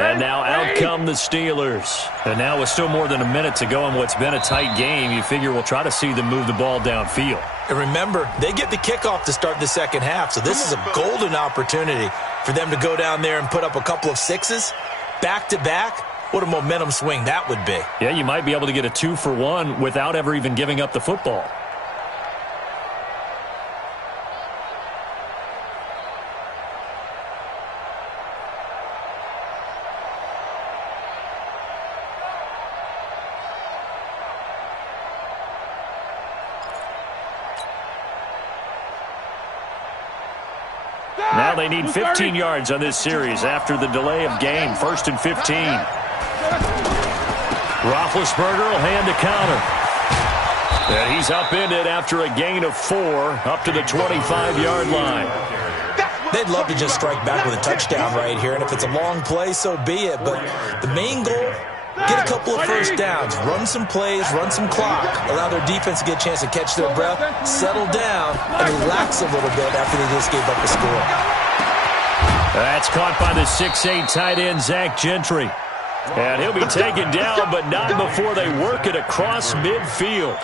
And now out come the Steelers. And now with still more than a minute to go in what's been a tight game, you figure we'll try to see them move the ball downfield. And remember, they get the kickoff to start the second half, so this is a golden opportunity for them to go down there and put up a couple of sixes back-to-back. What a momentum swing that would be. Yeah, you might be able to get a 2-for-1 without ever even giving up the football. Now they need 15 yards on this series after the delay of game. 1st and 15. Roethlisberger will hand a counter. And he's upended after a gain of 4 up to the 25-yard line. They'd love to just strike back with a touchdown right here, and if it's a long play, so be it. But the main goal, get a couple of first downs, run some plays, run some clock, allow their defense to get a chance to catch their breath, settle down, and relax a little bit after they just gave up a score. That's caught by the 6'8 tight end, Zach Gentry. And he'll be taken down, but not before they work it across midfield.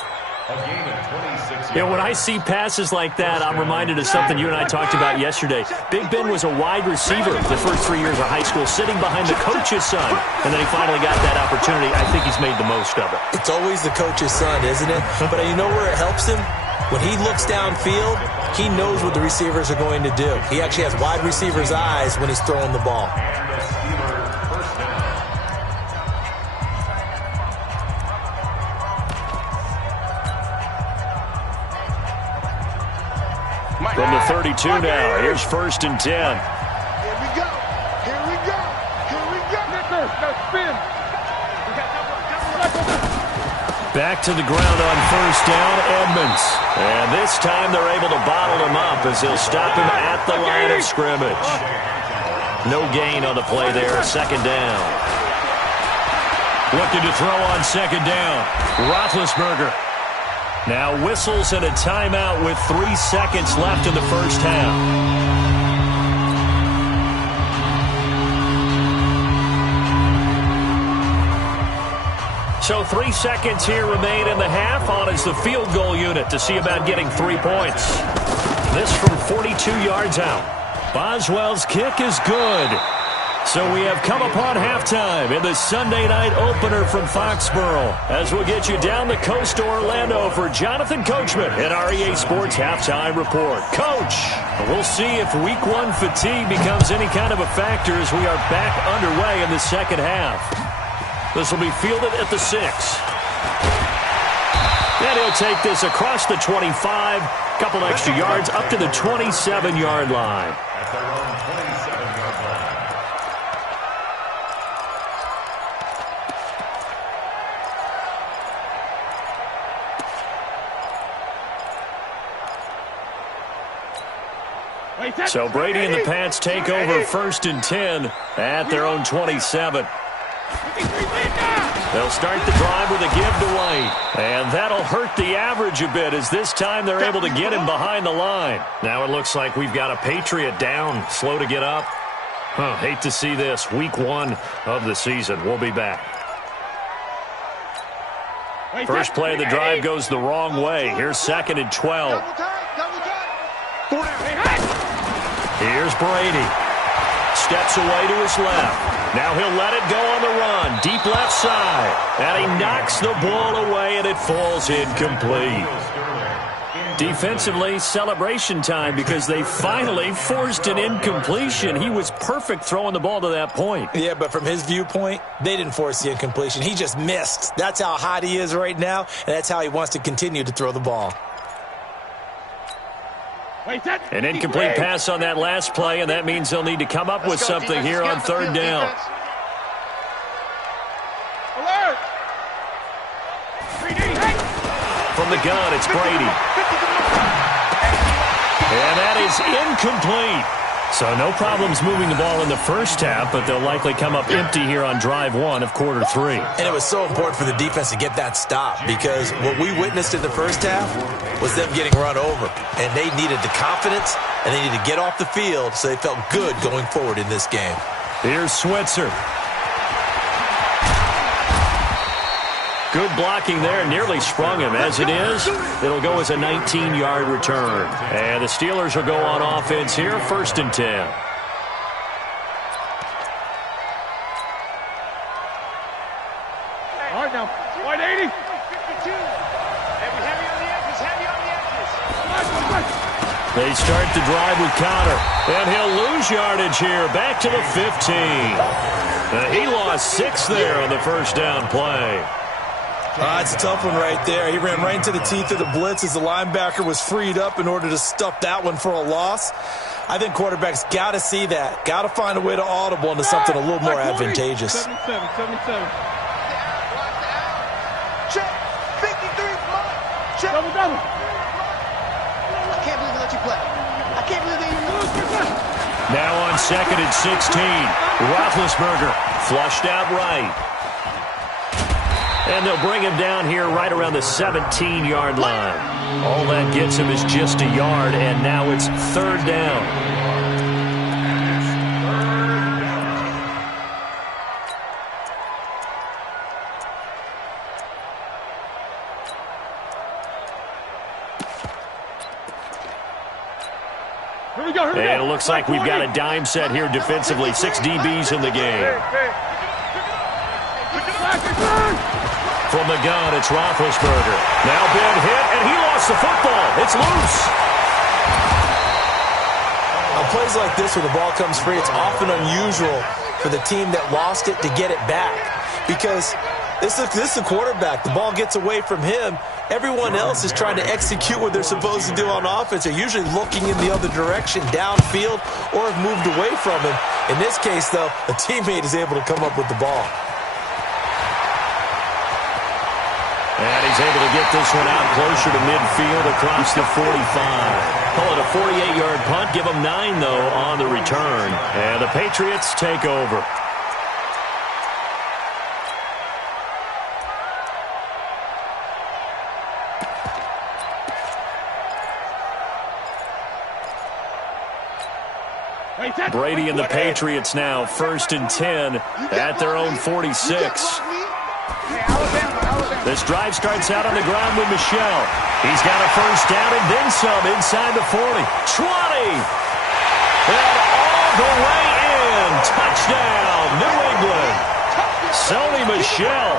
You know, when I see passes like that, I'm reminded of something you and I talked about yesterday. Big Ben was a wide receiver the first 3 years of high school, sitting behind the coach's son. And then he finally got that opportunity. I think he's made the most of it. It's always the coach's son, isn't it? But you know where it helps him? When he looks downfield, he knows what the receivers are going to do. He actually has wide receivers' eyes when he's throwing the ball. From the 32 now, here's 1st and 10. Here we go. Here we go. Here we go. No spin. Back to the ground on 1st down, Edmonds. And this time they're able to bottle him up as they'll stop him at the line of scrimmage. No gain on the play there, 2nd down. Looking to throw on 2nd down. Roethlisberger. Now whistles and a timeout with 3 seconds left in the first half. So 3 seconds here remain in the half. On is the field goal unit to see about getting 3 points. This from 42 yards out. Boswell's kick is good. So we have come upon halftime in the Sunday night opener from Foxborough, as we'll get you down the coast to Orlando for Jonathan Coachman at our EA Sports Halftime Report. Coach, we'll see if Week 1 fatigue becomes any kind of a factor as we are back underway in the second half. This will be fielded at the 6. And he'll take this across the 25, couple extra yards up to the 27-yard line. So Brady and the Pats take over 1st and 10 at their own 27. They'll start the drive with a give to White. And that'll hurt the average a bit as this time they're able to get him behind the line. Now it looks like we've got a Patriot down, slow to get up. Hate to see this. Week 1 of the season. We'll be back. First play of the drive goes the wrong way. Here's 2nd and 12. Here's Brady. Steps away to his left. Now he'll let it go on the run. Deep left side. And he knocks the ball away, and it falls incomplete. Defensively, celebration time because they finally forced an incompletion. He was perfect throwing the ball to that point. Yeah, but from his viewpoint, they didn't force the incompletion. He just missed. That's how hot he is right now, and that's how he wants to continue to throw the ball. An incomplete pass on that last play, and that means they'll need to come up with something here on 3rd down. From the gun, it's Brady. And that is incomplete. So no problems moving the ball in the first half, but they'll likely come up empty here on drive 1 of quarter 3. And it was so important for the defense to get that stop because what we witnessed in the first half was them getting run over. And they needed the confidence, and they needed to get off the field so they felt good going forward in this game. Here's Switzer. Good blocking there, nearly sprung him. As it is, it'll go as a 19-yard return. And the Steelers will go on offense here, 1st and 10. All right, now. White 80. 52. Heavy on the edges. Heavy on the edges. They start the drive with Connor. And he'll lose yardage here. Back to the 15. He lost 6 there on the first down play. It's a tough one right there. He ran right into the teeth of the blitz as the linebacker was freed up in order to stuff that one for a loss. I think quarterbacks got to see that. Got to find a way to audible into something a little more advantageous. 77. Check. 53. Check. Double. I can't believe they let you play. I can't believe they even. Now on 2nd and 16. Roethlisberger flushed out right. And they'll bring him down here right around the 17-yard line. All that gets him is just a yard, and now it's 3rd down. Here we go. And it looks like we've got a dime set here defensively. 6 DBs in the game. From the gun, it's Roethlisberger. Now been hit, and he lost the football. It's loose. On plays like this, when the ball comes free, it's often unusual for the team that lost it to get it back. Because this is the quarterback. The ball gets away from him. Everyone else is trying to execute what they're supposed to do on offense. They're usually looking in the other direction, downfield, or have moved away from him. In this case, though, a teammate is able to come up with the ball. And he's able to get this one out closer to midfield across the 45. Call it a 48-yard punt. Give them 9, though, on the return. And the Patriots take over. Brady and the Patriots now 1st and 10 at their own 46. This drive starts out on the ground with Michel. He's got a first down and then some inside the 40. 20. And all the way in. Touchdown, New England. Sony Michel,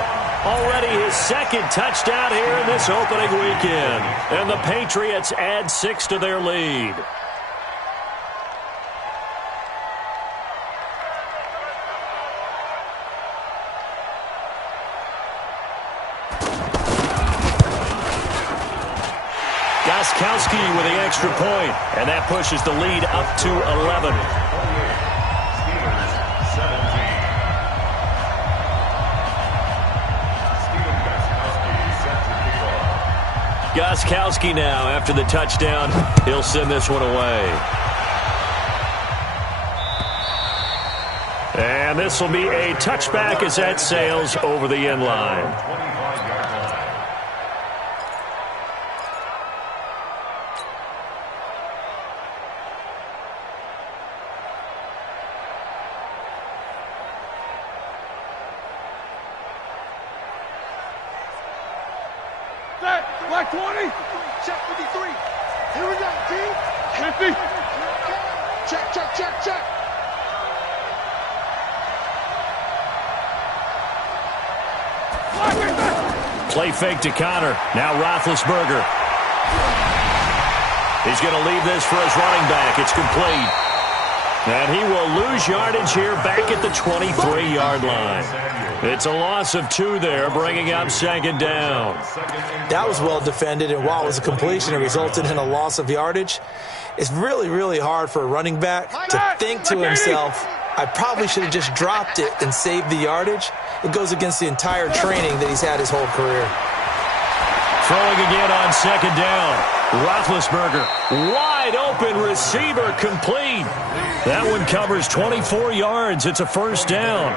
already his 2nd touchdown here in this opening weekend. And the Patriots add 6 to their lead. Gostkowski with the extra point, and that pushes the lead up to 11. Gostkowski now, after the touchdown, he'll send this one away. And this will be a touchback as that sails over the end line. Black 20. Check 53. Here we go, team. 50. Check. Play fake to Connor. Now Roethlisberger. He's going to leave this for his running back. It's complete. And he will lose yardage here back at the 23-yard line. It's a loss of 2 there, bringing up 2nd down. That was well defended, and while it was a completion, it resulted in a loss of yardage. It's really, really hard for a running back to think to himself, I probably should have just dropped it and saved the yardage. It goes against the entire training that he's had his whole career. Throwing again on 2nd down. Roethlisberger, wide open receiver, complete. That one covers 24 yards. It's a first down.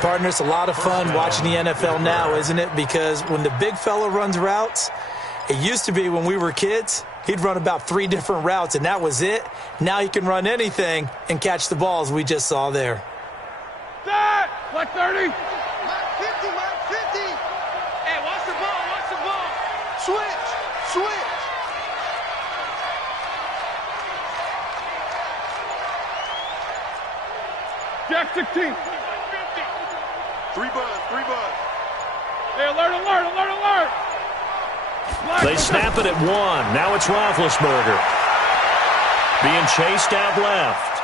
Partner, it's a lot of fun watching the NFL now, isn't it? Because when the big fella runs routes, it used to be when we were kids, he'd run about 3 different routes, and that was it. Now he can run anything and catch the balls we just saw there. Black 30. Black 50. Switch. Jack 16. 3 buzz. Hey, alert. They snap it at 1. Now it's Roethlisberger. Being chased out left.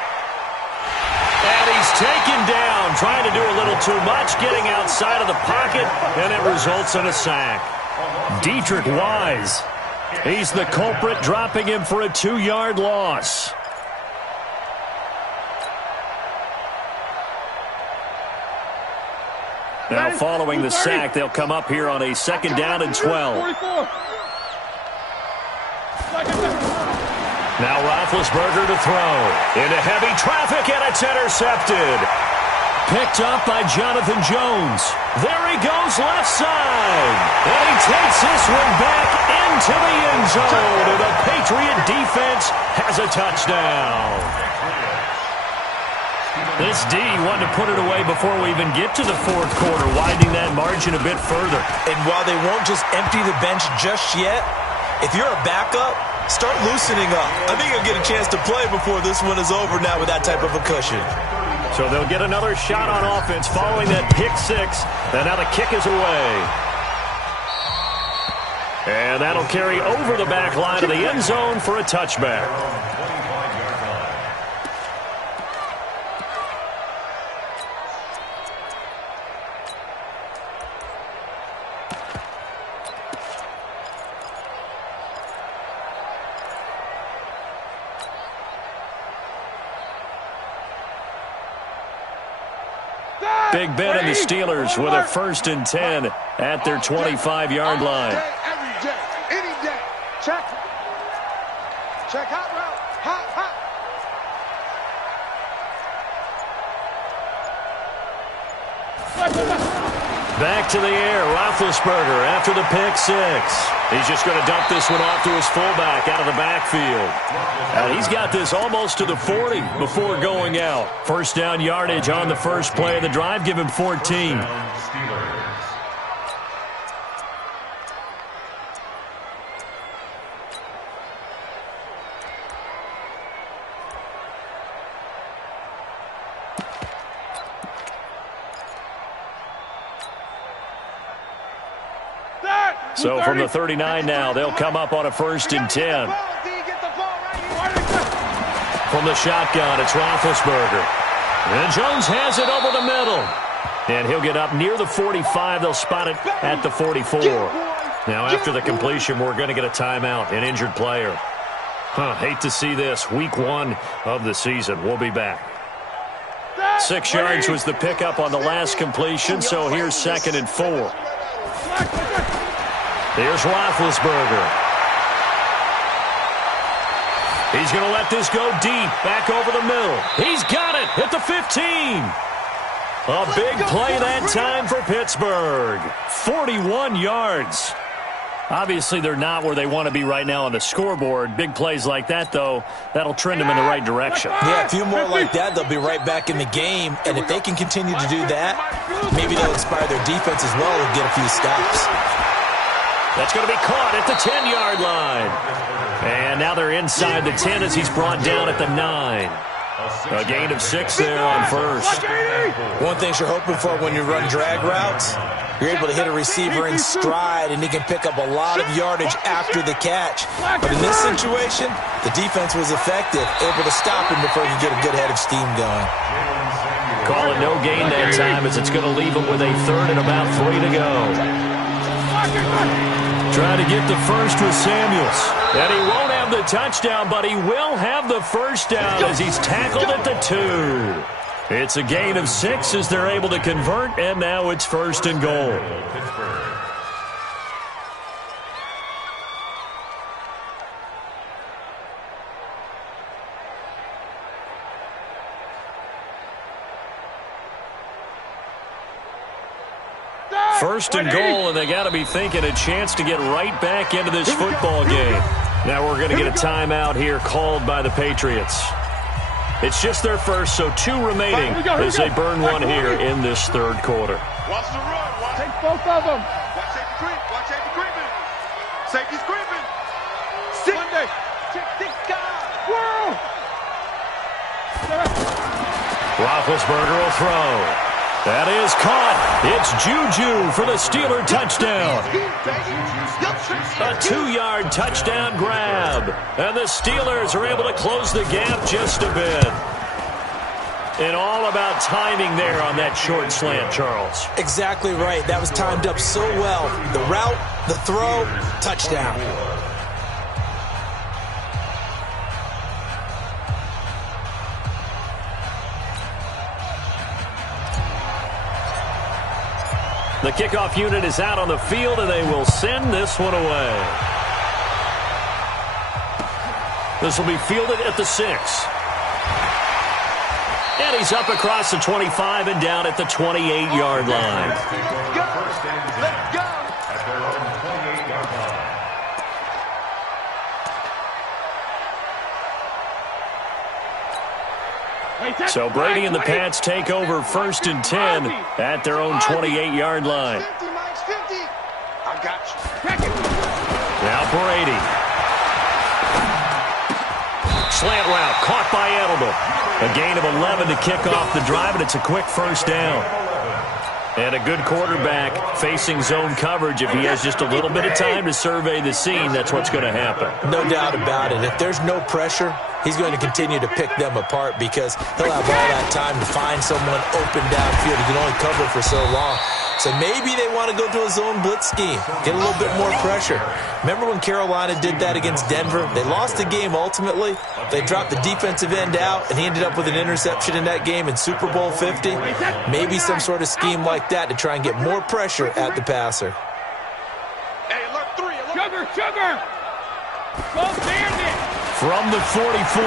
And he's taken down, trying to do a little too much, getting outside of the pocket, and it results in a sack. Deatrich Wise. He's the culprit, dropping him for a 2-yard loss. Now following the sack, they'll come up here on a 2nd down and 12. Now Roethlisberger to throw. Into heavy traffic, and it's intercepted. Picked up by Jonathan Jones. There he goes left side. And he takes this one back into the end zone. And the Patriot defense has a touchdown. This D wanted to put it away before we even get to the 4th quarter, widening that margin a bit further. And while they won't just empty the bench just yet, if you're a backup, start loosening up. I think you'll get a chance to play before this one is over now with that type of a cushion. So they'll get another shot on offense following that pick 6. And now the kick is away. And that'll carry over the back line of the end zone for a touchback. Big Ben and the Steelers with a 1st and 10 at their 25-yard line. Every day, any day. Check hot route. Hot. Back to the air, Roethlisberger after the pick 6. He's just going to dump this one off to his fullback out of the backfield. And he's got this almost to the 40 before going out. 1st down yardage on the first play of the drive. Give him 14. So from the 39 now, they'll come up on a 1st and 10. From the shotgun, it's Roethlisberger. And Jones has it over the middle. And he'll get up near the 45. They'll spot it at the 44. Now after the completion, we're going to get a timeout, an injured player. Hate to see this. Week 1 of the season. We'll be back. 6 yards was the pickup on the last completion, so here's 2nd and 4. Here's Roethlisberger. He's going to let this go deep, back over the middle. He's got it at the 15. A big play that time for Pittsburgh. 41 yards. Obviously, they're not where they want to be right now on the scoreboard. Big plays like that, though, that'll trend them in the right direction. Yeah, a few more like that, they'll be right back in the game. And if they can continue to do that, maybe they'll inspire their defense as well and get a few stops. That's going to be caught at the 10-yard line. And now they're inside the 10 as he's brought down at the 9. A gain of 6 there on first. One thing you're hoping for when you run drag routes, you're able to hit a receiver in stride, and he can pick up a lot of yardage after the catch. But in this situation, the defense was effective, able to stop him before he could get a good head of steam going. Call it no gain that time as it's going to leave him with a 3rd and about 3 to go. Trying to get the first with Samuels. And he won't have the touchdown, but he will have the 1st down as he's tackled at the 2. It's a gain of 6 as they're able to convert, and now it's 1st and goal. First and goal, and they got to be thinking a chance to get right back into this football game. Now we're going to get a timeout here called by the Patriots. It's just their first, so 2 remaining as they burn one here in this 3rd quarter. Watch the run. Take both of them. Watch the creep. Safety's creeping. Monday. Whoa. Roethlisberger will throw. That is caught. It's Juju for the Steeler touchdown. A 2-yard touchdown grab. And the Steelers are able to close the gap just a bit. And all about timing there on that short slant, Charles. Exactly right. That was timed up so well. The route, the throw, touchdown. The kickoff unit is out on the field, and they will send this one away. This will be fielded at the 6. And he's up across the 25 and down at the 28-yard line. Let's go. So Brady and the Pats take over 1st and 10 at their own 28-yard line. 50, Mike's 50. I got you. Now Brady. Slant route caught by Edelman. A gain of 11 to kick off the drive, and it's a quick first down. And a good quarterback facing zone coverage. If he has just a little bit of time to survey the scene, that's what's going to happen. No doubt about it. If there's no pressure, he's going to continue to pick them apart because he'll have all that time to find someone open downfield. He can only cover for so long. So maybe they want to go to a zone blitz scheme, get a little bit more pressure. Remember when Carolina did that against Denver? They lost the game ultimately. They dropped the defensive end out, and he ended up with an interception in that game in Super Bowl 50. Maybe some sort of scheme like that to try and get more pressure at the passer. Hey, alert 3. Sugar! Go Bandit! From the 44,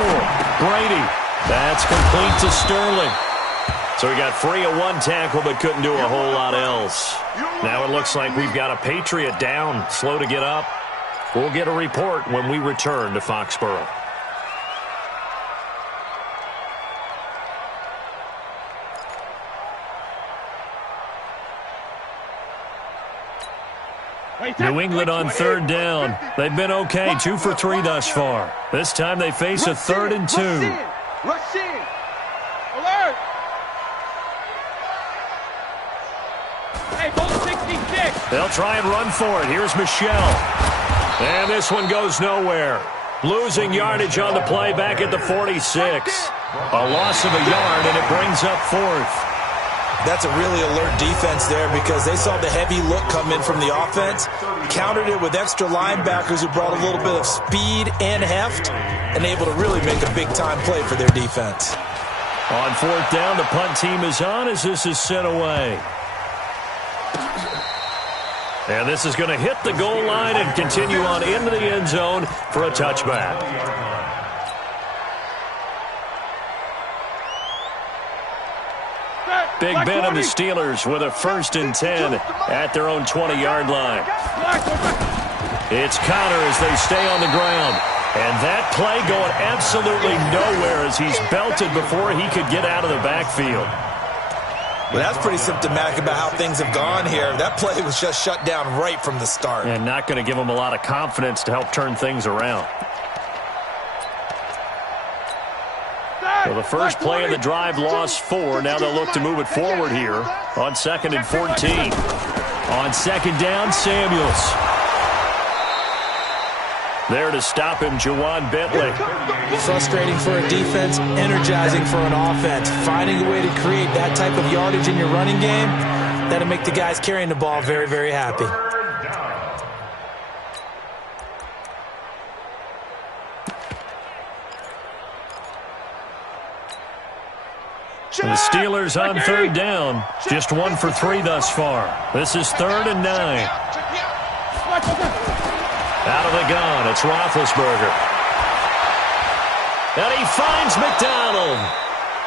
Brady. That's complete to Sterling. So he got free of one tackle but couldn't do a whole lot else. Now it looks like we've got a Patriot down, slow to get up. We'll get a report when we return to Foxborough. New England on 3rd down. They've been okay, 2 for 3 thus far. This time they face a 3rd and 2. Rush in. Alert! Hey, goal 66! They'll try and run for it. Here's Michelle. And this one goes nowhere. Losing yardage on the play back at the 46. A loss of a yard, and it brings up 4th. That's a really alert defense there because they saw the heavy look come in from the offense, countered it with extra linebackers who brought a little bit of speed and heft, and able to really make a big-time play for their defense. On 4th down, the punt team is on as this is sent away. And this is going to hit the goal line and continue on into the end zone for a touchback. Big Ben and the Steelers with a 1st and 10 at their own 20-yard line. It's Connor as they stay on the ground. And that play going absolutely nowhere as he's belted before he could get out of the backfield. Well, that's pretty symptomatic about how things have gone here. That play was just shut down right from the start. And not going to give him a lot of confidence to help turn things around. So the first play of the drive lost 4. Now they'll look to move it forward here on 2nd and 14. On 2nd down, Samuels. There to stop him, Juwan Bentley. Frustrating for a defense, energizing for an offense. Finding a way to create that type of yardage in your running game, that'll make the guys carrying the ball very, very happy. And the Steelers on 3rd down. Just 1 for 3 thus far. This is 3rd and 9. Out of the gun, it's Roethlisberger. And he finds McDonald.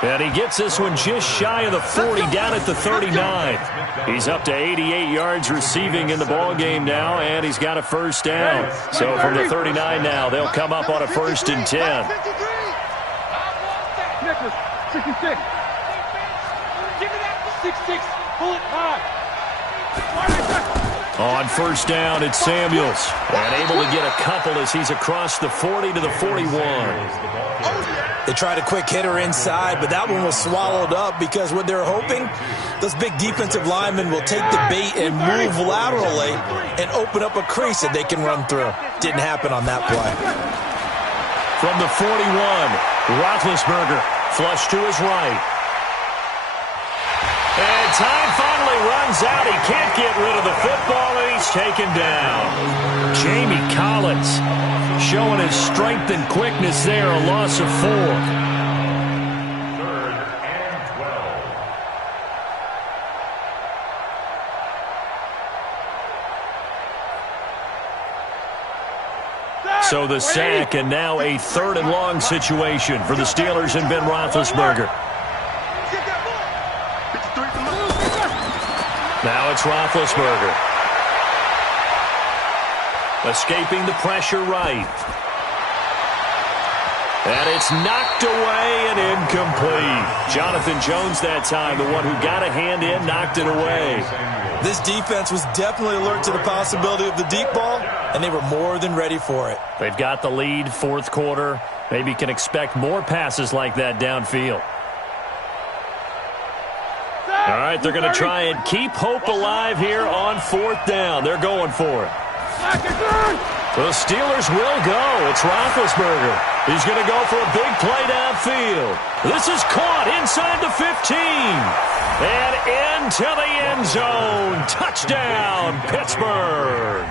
And he gets this one just shy of the 40, down at the 39. He's up to 88 yards receiving in the ballgame now, and he's got a 1st down. So from the 39 now, they'll come up on a 1st and 10. 66. Give me that 6-6. Pull it high. On first down, it's Samuels. And able to get a couple as he's across the 40 to the 41. They tried a quick hitter inside, but that one was swallowed up because what they're hoping, those big defensive linemen will take the bait and move laterally and open up a crease that they can run through. Didn't happen on that play. From the 41, Roethlisberger flush to his right. And time finally runs out. He can't get rid of the football, and he's taken down. Jamie Collins showing his strength and quickness there, a loss of 4. 3rd and 12. So the sack, and now a 3rd and long situation for the Steelers and Ben Roethlisberger. Now it's Roethlisberger. Escaping the pressure right. And it's knocked away and incomplete. Jonathan Jones that time, the one who got a hand in, knocked it away. This defense was definitely alert to the possibility of the deep ball, and they were more than ready for it. They've got the lead, 4th quarter. Maybe can expect more passes like that downfield. All right, they're going to try and keep hope alive here on 4th down. They're going for it. The Steelers will go. It's Roethlisberger. He's going to go for a big play downfield. This is caught inside the 15. And into the end zone. Touchdown, Pittsburgh.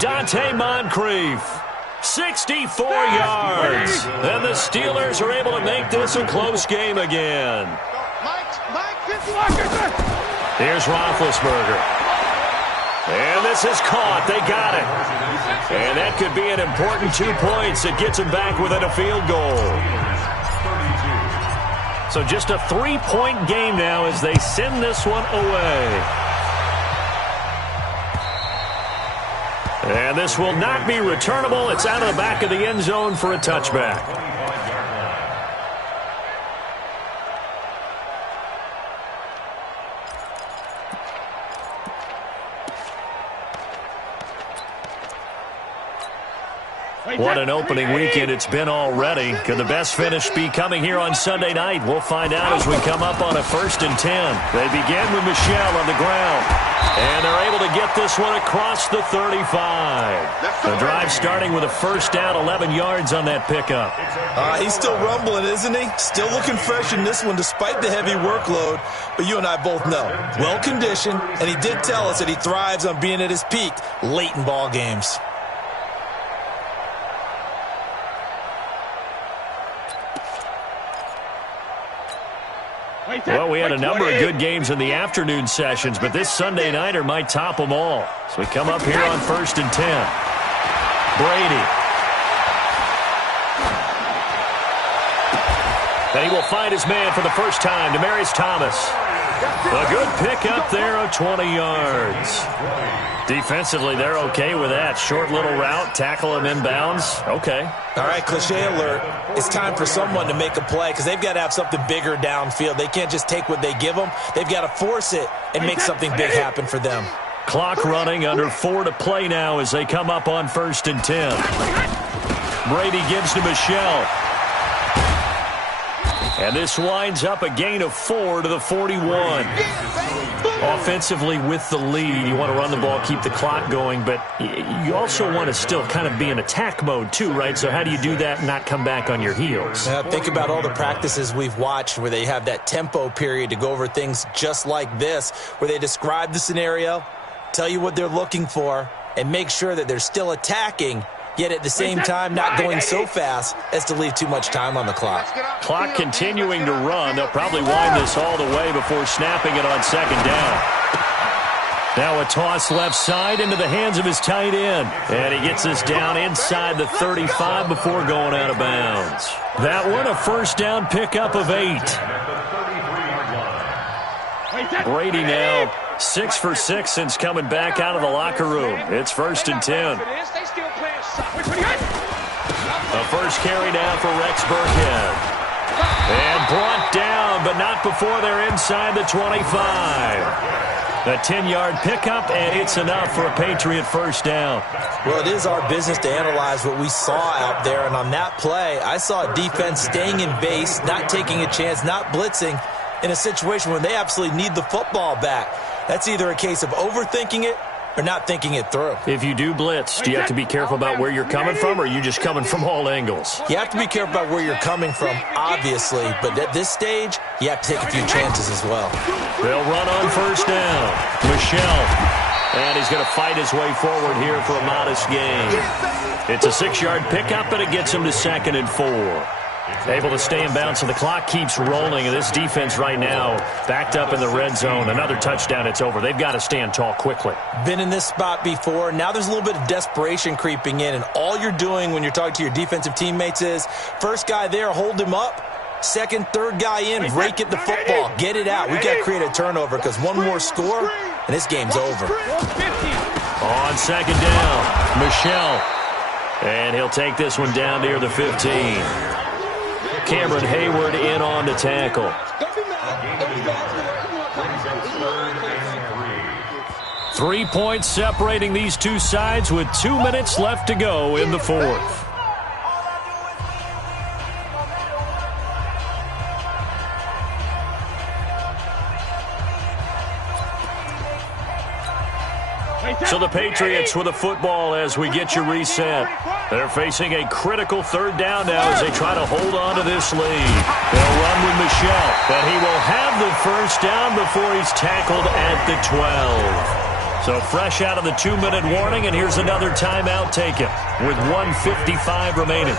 Dante Moncrief, 64 yards. And the Steelers are able to make this a close game again. Here's Roethlisberger. And this is caught. They got it. And that could be an important 2 points that gets him back within a field goal. So just a 3-point game now as they send this one away. And this will not be returnable. It's out of the back of the end zone for a touchback. What an opening weekend it's been already. Could the best finish be coming here on Sunday night? We'll find out as we come up on a 1st and 10. They begin with Michel on the ground. And they're able to get this one across the 35. The drive starting with a first down, 11 yards on that pickup. He's still rumbling, isn't he? Still looking fresh in this one despite the heavy workload. But you and I both know, well-conditioned, and he did tell us that he thrives on being at his peak late in ball games. Well, we had a number of good games in the afternoon sessions, but this Sunday nighter might top them all. So we come up here on 1st and 10. Brady. And he will find his man for the first time, Demaryius Thomas. A good pickup there of 20 yards. Defensively, they're okay with that. Short little route, tackle him inbounds. Okay. All right, cliche alert. It's time for someone to make a play because they've got to have something bigger downfield. They can't just take what they give them. They've got to force it and make something big happen for them. Clock running, under 4 to play now as they come up on 1st and 10. Brady gives to Michel. And this winds up a gain of 4 to the 41. Offensively with the lead, you want to run the ball, keep the clock going, but you also want to still kind of be in attack mode too, right? So how do you do that and not come back on your heels? Think about all the practices we've watched where they have that tempo period to go over things just like this, where they describe the scenario, tell you what they're looking for, and make sure that they're still attacking, yet at the same time not going so fast as to leave too much time on the clock. Clock continuing to run. They'll probably wind this all the way before snapping it on 2nd down. Now a toss left side into the hands of his tight end. And he gets us down inside the 35 before going out of bounds. That one a first down pickup of 8. Brady now 6 for 6 since coming back out of the locker room. It's 1st and 10. The first carry now for Rex Burkhead. And brought down, but not before they're inside the 25. A 10-yard pickup, and it's enough for a Patriot first down. Well, it is our business to analyze what we saw out there, and on that play, I saw a defense staying in base, not taking a chance, not blitzing in a situation where they absolutely need the football back. That's either a case of overthinking it or not thinking it through. If you do blitz, do you have to be careful about where you're coming from, or are you just coming from all angles? You have to be careful about where you're coming from, obviously, but at this stage, you have to take a few chances as well. They'll run on first down. Michelle. And he's going to fight his way forward here for a modest gain. It's a 6-yard pickup, but it gets him to 2nd and 4. Able to stay in bounds, so the clock keeps rolling. And this defense right now backed up in the red zone. Another touchdown, it's over. They've got to stand tall quickly. Been in this spot before. Now there's a little bit of desperation creeping in. And all you're doing when you're talking to your defensive teammates is, first guy there, hold him up. Second, third guy in, rake at the football. Get it out. We've got to create a turnover because one more score, and this game's over. On 2nd down, Michelle. And he'll take this one down near the 15. Cameron Hayward in on the tackle. 3 points separating these two sides with 2 minutes left to go in the fourth. So the Patriots with a football as we get you reset. They're facing a critical 3rd down now as they try to hold on to this lead. They'll run with Michelle, but he will have the first down before he's tackled at the 12. So fresh out of the 2-minute warning, and here's another timeout taken with 1:55 remaining.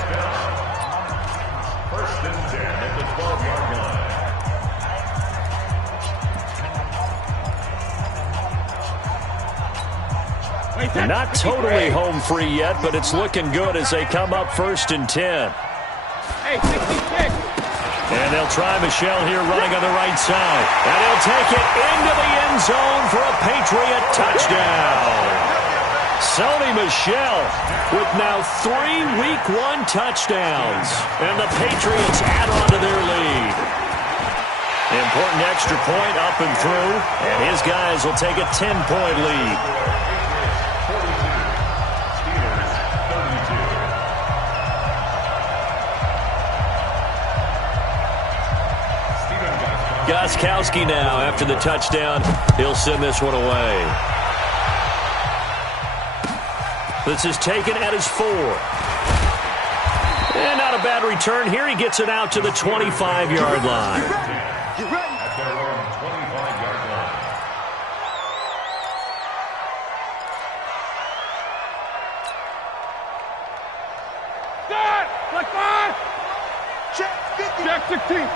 Not totally home free yet, but it's looking good as they come up 1st and 10. Hey, 66. And they'll try Michelle here running on the right side. And he'll take it into the end zone for a Patriot touchdown. Sony Michel with now 3 Week 1 touchdowns. And the Patriots add on to their lead. Important extra point up and through. And his guys will take a 10-point lead. Gostkowski now after the touchdown. He'll send this one away. This is taken at his 4. And not a bad return here. He gets it out to the 25-yard line. Get ready. At their own 25-yard line. Start! Like 5! Check 50. Check 16.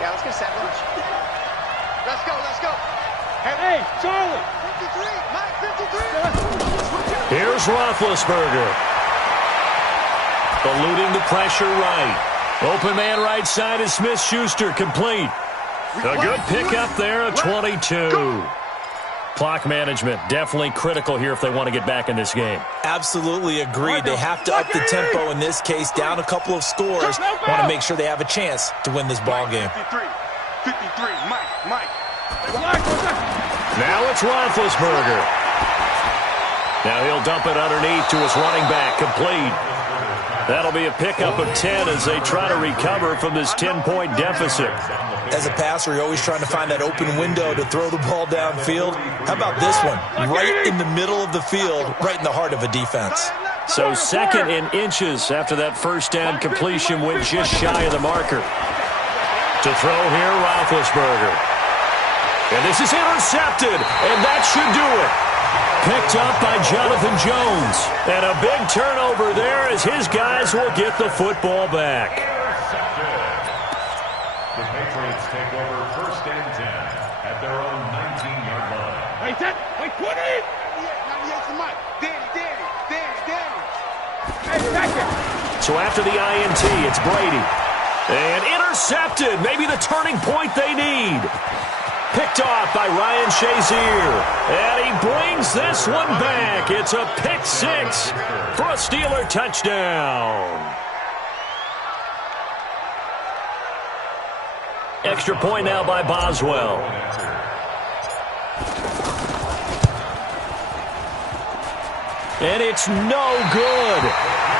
Yeah, let's get set lunch. Let's go, let's go. Hey, Charlie! 53. Mike, 53. Here's Roethlisberger. Eluding the pressure right. Open man right side is Smith-Schuster, complete. A good pickup there, a 22. Clock management definitely critical here if they want to get back in this game. Absolutely agreed. They have to up the tempo in this case, down a couple of scores. Want to make sure they have a chance to win this ball game. 53. 53. Mike. Now it's Roethlisberger. Now he'll dump it underneath to his running back, complete. That'll be a pickup of 10 as they try to recover from this 10-point deficit. As a passer, you're always trying to find that open window to throw the ball downfield. How about this one? Right in the middle of the field, right in the heart of a defense. So 2nd in inches after that first down completion went just shy of the marker. To throw here, Roethlisberger. And this is intercepted, and that should do it. Picked up by Jonathan Jones. And a big turnover there as his guys will get the football back. The Patriots take over 1st and 10 at their own 19-yard line. Wait, 20! 98 to Mike. Danny. Hey, second! So after the INT, it's Brady. And intercepted. Maybe the turning point they need. Picked off by Ryan Shazier. And he brings this one back. It's a pick 6 for a Steeler touchdown. Extra point now by Boswell. And it's no good.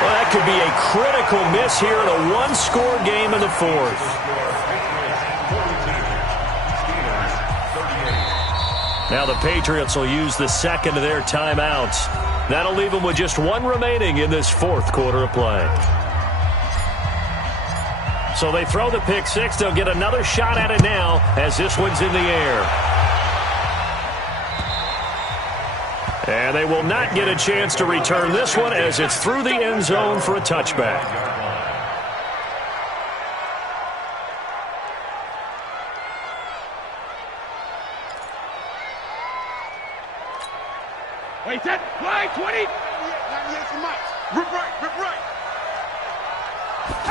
Well, that could be a critical miss here in a one-score game in the fourth. Now the Patriots will use the second of their timeouts. That'll leave them with just one remaining in this fourth quarter of play. So they throw the pick six. They'll get another shot at it now as this one's in the air. And they will not get a chance to return this one as it's through the end zone for a touchback. Wait, that fly 20. Rip right, rip right.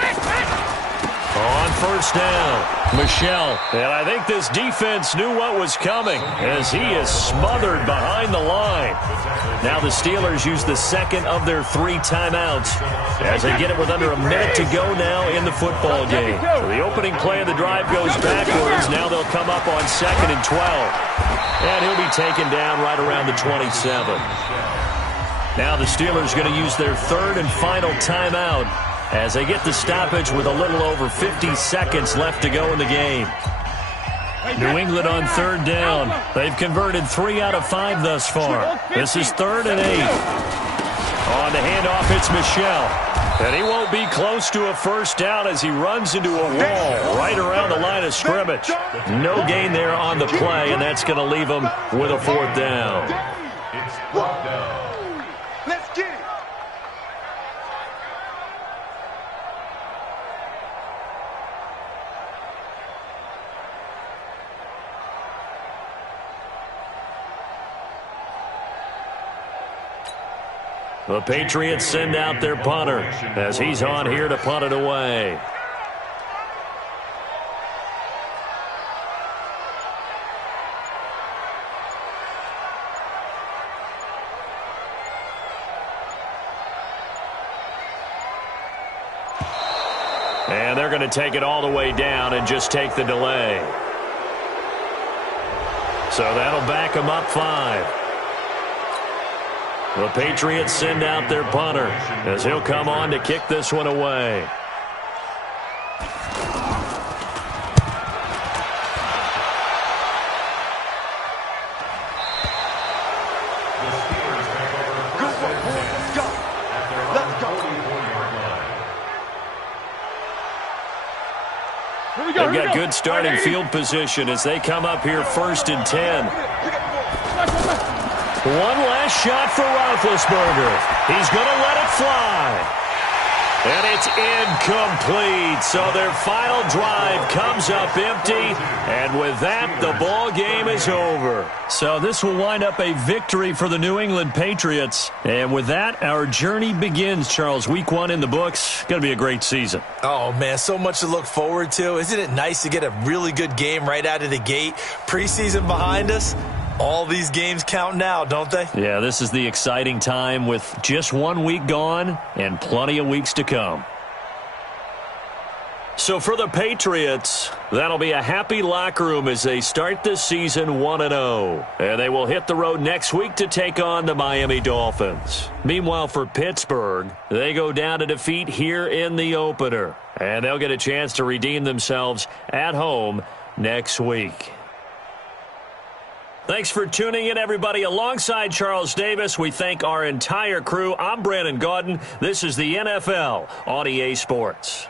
Hey, hey. On first down, Michel. And I think this defense knew what was coming as he is smothered behind the line. Now the Steelers use the second of their three timeouts as they get it with under a minute to go now in the football game. So the opening play of the drive goes backwards. Now they'll come up on 2nd and 12. And he'll be taken down right around the 27. Now the Steelers going to use their third and final timeout as they get the stoppage with a little over 50 seconds left to go in the game. New England on third down. They've converted 3 out of 5 thus far. This is 3rd and 8. On the handoff, it's Michel. And he won't be close to a first down as he runs into a wall right around the line of scrimmage. No gain there on the play, and that's going to leave him with a 4th down. It's 4th down. Let's get it. The Patriots send out their punter as he's on here to punt it away. And they're going to take it all the way down and just take the delay. So that'll back them up 5. The Patriots send out their punter as he'll come on to kick this one away. They've got good starting field position as they come up here 1st and 10. One last shot for Roethlisberger. He's going to let it fly. And it's incomplete. So their final drive comes up empty. And with that, the ball game is over. So this will wind up a victory for the New England Patriots. And with that, our journey begins, Charles. Week 1 in the books. Going to be a great season. Oh, man, so much to look forward to. Isn't it nice to get a really good game right out of the gate? Preseason behind us. All these games count now, don't they? Yeah, this is the exciting time with just 1 week gone and plenty of weeks to come. So for the Patriots, that'll be a happy locker room as they start this season 1-0. And they will hit the road next week to take on the Miami Dolphins. Meanwhile, for Pittsburgh, they go down to defeat here in the opener. And they'll get a chance to redeem themselves at home next week. Thanks for tuning in, everybody. Alongside Charles Davis, we thank our entire crew. I'm Brandon Gaudin. This is the NFL on EA Sports.